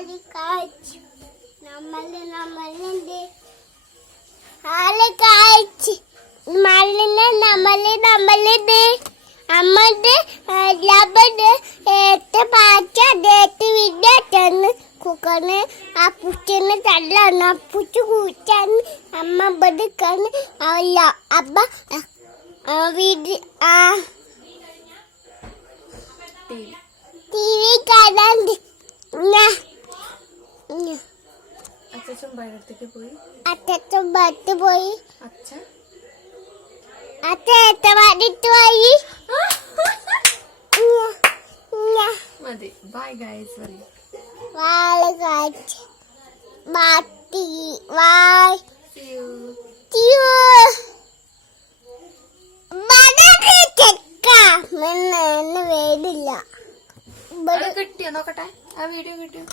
കാച്ചു നമ്മൾ നമ്മളുണ്ട്. ആൾ കാച്ചു മണ്ണിന് നമ്മൾ നമ്മളുണ്ട്. അമ്മന്റെ ലബന് ഏത്ത് പാച്ച അദ്ദേഹത്തെ വീട് ചെന്ന് കുക്കണ് അപ്പുച്ചന് തള്ളാണ്. അപ്പുച്ച് കൂറ്റാണ് അമ്മ ബടുക്കാണ് അല്ല. അപ്പ വീട് അച്ഛൻ പഴത്തേക്ക് പോയി? അച്ഛൻ ബത്ത് പോയി. അച്ഛൻ? പോയി. മതി. ബൈ ഗൈസ് പറയും എന്നെ വേടില്ല. കിട്ടിയോ? നോക്കട്ടെ. ആ വീഡിയോ കിട്ടിയോ?